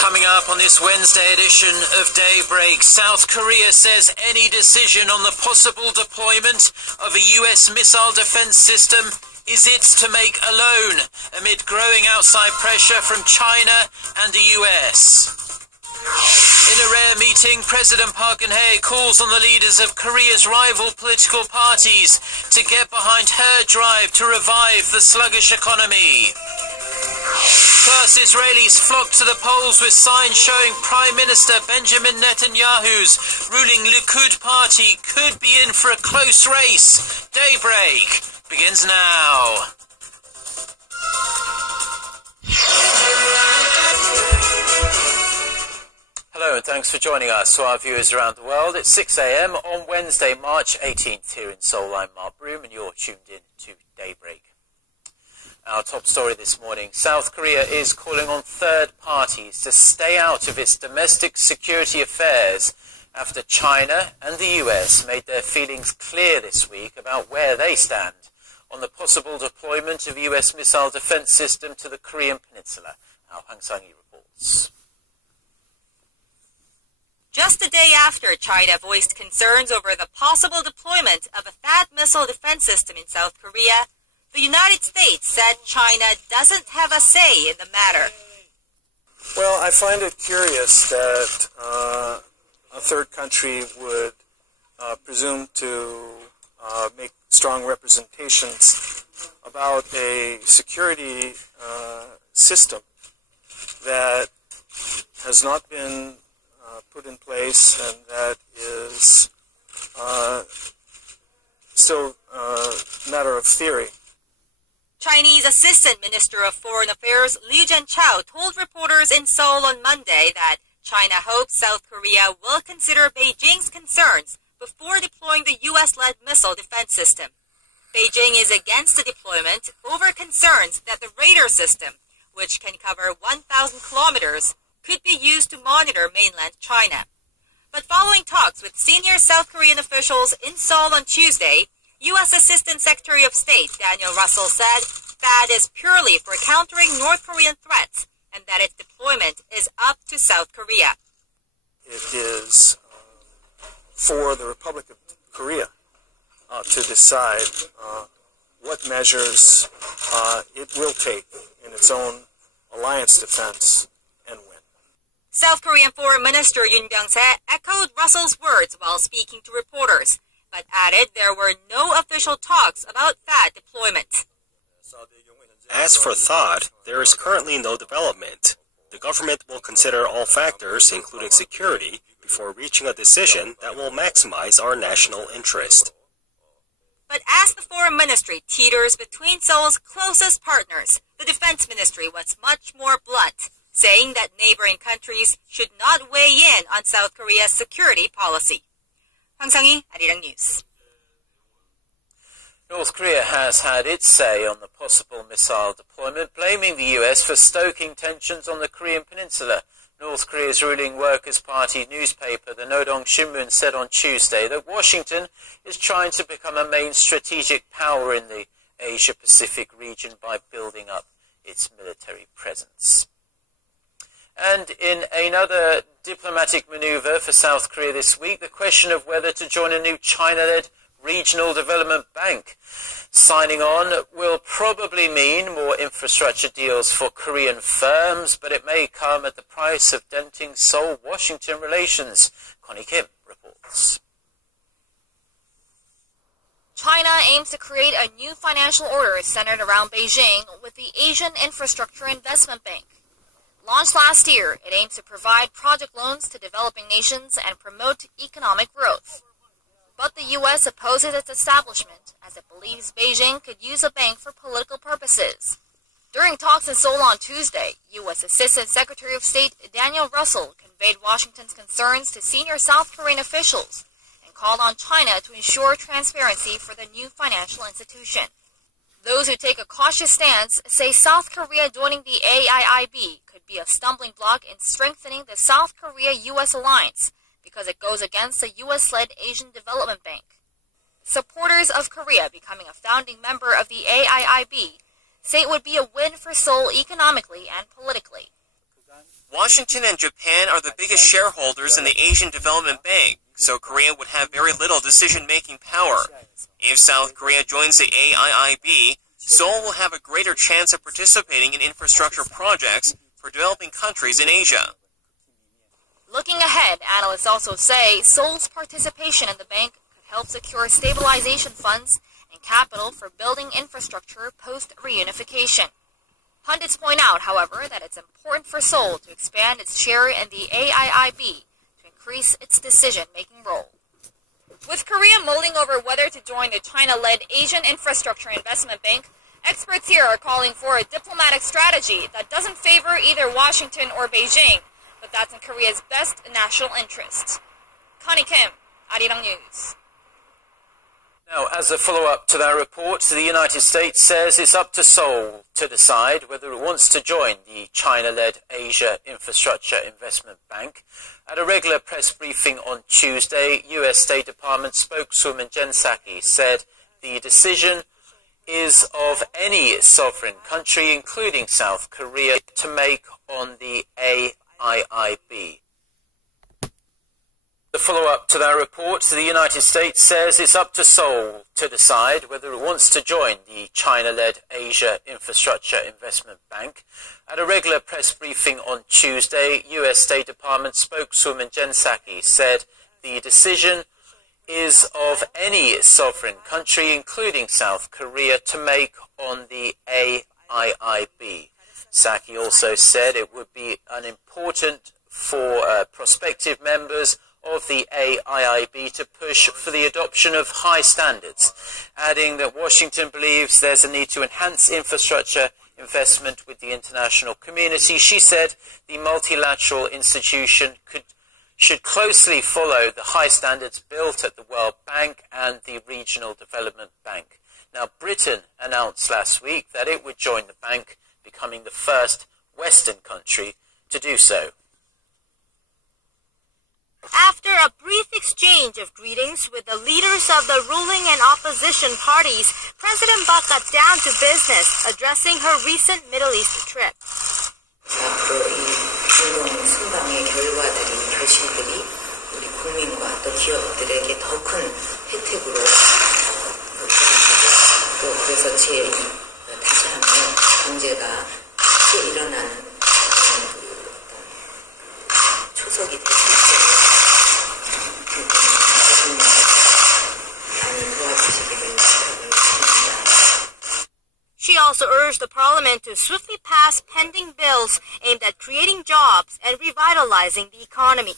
Coming up on this Wednesday edition of Daybreak, South Korea says any decision on the possible deployment of a US missile defense system is its to make alone, amid growing outside pressure from China and the US. In a rare meeting, President Park Geun-hye calls on the leaders of Korea's rival political parties to get behind her drive to revive the sluggish economy. Plus, Israelis flock to the polls with signs showing Prime Minister Benjamin Netanyahu's ruling Likud party could be in for a close race. Daybreak begins now. Hello and thanks for joining us. To our viewers around the world, it's 6 a.m. on Wednesday, March 18th here in Seoul. I'm Mark Broom and you're tuned in to Daybreak. Our top story this morning, South Korea is calling on third parties to stay out of its domestic security affairs after China and the US made their feelings clear this week about where they stand on the possible deployment of US missile defense system to the Korean peninsula. Our Hang Sang-hee reports. Just a day after China voiced concerns over the possible deployment of a THAAD missile defense system in South Korea, the United States said China doesn't have a say in the matter. Well, I find it curious that a third country would presume to make strong representations about a security system that has not been put in place and that is still a matter of theory. Chinese Assistant Minister of Foreign Affairs Liu Zhenchao told reporters in Seoul on Monday that China hopes South Korea will consider Beijing's concerns before deploying the US-led missile defense system. Beijing is against the deployment over concerns that the radar system, which can cover 1,000 kilometers, could be used to monitor mainland China. But following talks with senior South Korean officials in Seoul on Tuesday, U.S. Assistant Secretary of State Daniel Russell said THAAD is purely for countering North Korean threats and that its deployment is up to South Korea. It is for the Republic of Korea to decide what measures it will take in its own alliance defense and when. South Korean Foreign Minister Yoon Byung-se echoed Russell's words while speaking to reporters, but added there were no official talks about THAAD deployment. As for THAAD, there is currently no development. The government will consider all factors, including security, before reaching a decision that will maximize our national interest. But as the Foreign Ministry teeters between Seoul's closest partners, the Defense Ministry was much more blunt, saying that neighboring countries should not weigh in on South Korea's security policy. Hang Sang-hee, Arirang News. North Korea has had its say on the possible missile deployment, blaming the US for stoking tensions on the Korean peninsula. North Korea's ruling Workers' Party newspaper, the Nodong Shinmun, said on Tuesday that Washington is trying to become a main strategic power in the Asia-Pacific region by building up its military presence. And in another diplomatic maneuver for South Korea this week, the question of whether to join a new China-led regional development bank. Signing on will probably mean more infrastructure deals for Korean firms, but it may come at the price of denting Seoul-Washington relations. Connie Kim reports. China aims to create a new financial order centered around Beijing with the Asian Infrastructure Investment Bank. Launched last year, it aims to provide project loans to developing nations and promote economic growth. But the U.S. opposes its establishment as it believes Beijing could use the bank for political purposes. During talks in Seoul on Tuesday, U.S. Assistant Secretary of State Daniel Russell conveyed Washington's concerns to senior South Korean officials and called on China to ensure transparency for the new financial institution. Those who take a cautious stance say South Korea joining the AIIB could be a stumbling block in strengthening the South Korea-U.S. alliance because it goes against the U.S.-led Asian Development Bank. Supporters of Korea becoming a founding member of the AIIB say it would be a win for Seoul economically and politically. Washington and Japan are the biggest shareholders in the Asian Development Bank, so Korea would have very little decision-making power. If South Korea joins the AIIB, Seoul will have a greater chance of participating in infrastructure projects for developing countries in Asia. Looking ahead, analysts also say Seoul's participation in the bank could help secure stabilization funds and capital for building infrastructure post-reunification. Pundits point out, however, that it's important for Seoul to expand its share in the AIIB to increase its decision-making role. With Korea mulling over whether to join the China-led Asian Infrastructure Investment Bank, experts here are calling for a diplomatic strategy that doesn't favor either Washington or Beijing, but that's in Korea's best national interests. Connie Kim, Arirang News. Now, as a follow-up to that report, the United States says it's up to Seoul to decide whether it wants to join the China-led Asia Infrastructure Investment Bank. At a regular press briefing on Tuesday, U.S. State Department spokeswoman Jen Psaki said the decision is of any sovereign country, including South Korea, to make on the AIIB. The follow-up to that report, the United States says it's up to Seoul to decide whether it wants to join the China-led Asia Infrastructure Investment Bank. At a regular press briefing on Tuesday, U.S. State Department spokeswoman Jen Psaki said the decision is of any sovereign country, including South Korea, to make on the AIIB. Psaki also said it would be important for prospective members of the AIIB to push for the adoption of high standards, adding that Washington believes there's a need to enhance infrastructure investment with the international community. She said the multilateral institution should closely follow the high standards built at the World Bank and the Regional Development Bank. Now, Britain announced last week that it would join the bank, becoming the first Western country to do so. After a brief exchange of greetings with the leaders of the ruling and opposition parties, President Park got down to business, addressing her recent Middle East trip. 앞으로 이 중동 순방의 결과들이, 결실들이 우리 국민과 또 기업들에게 더 큰 혜택으로 또 그래서 다시 한번 경제가 크게 일어나는 초석이 될 수 있도록 She also urged the parliament to swiftly pass pending bills aimed at creating jobs and revitalizing the economy.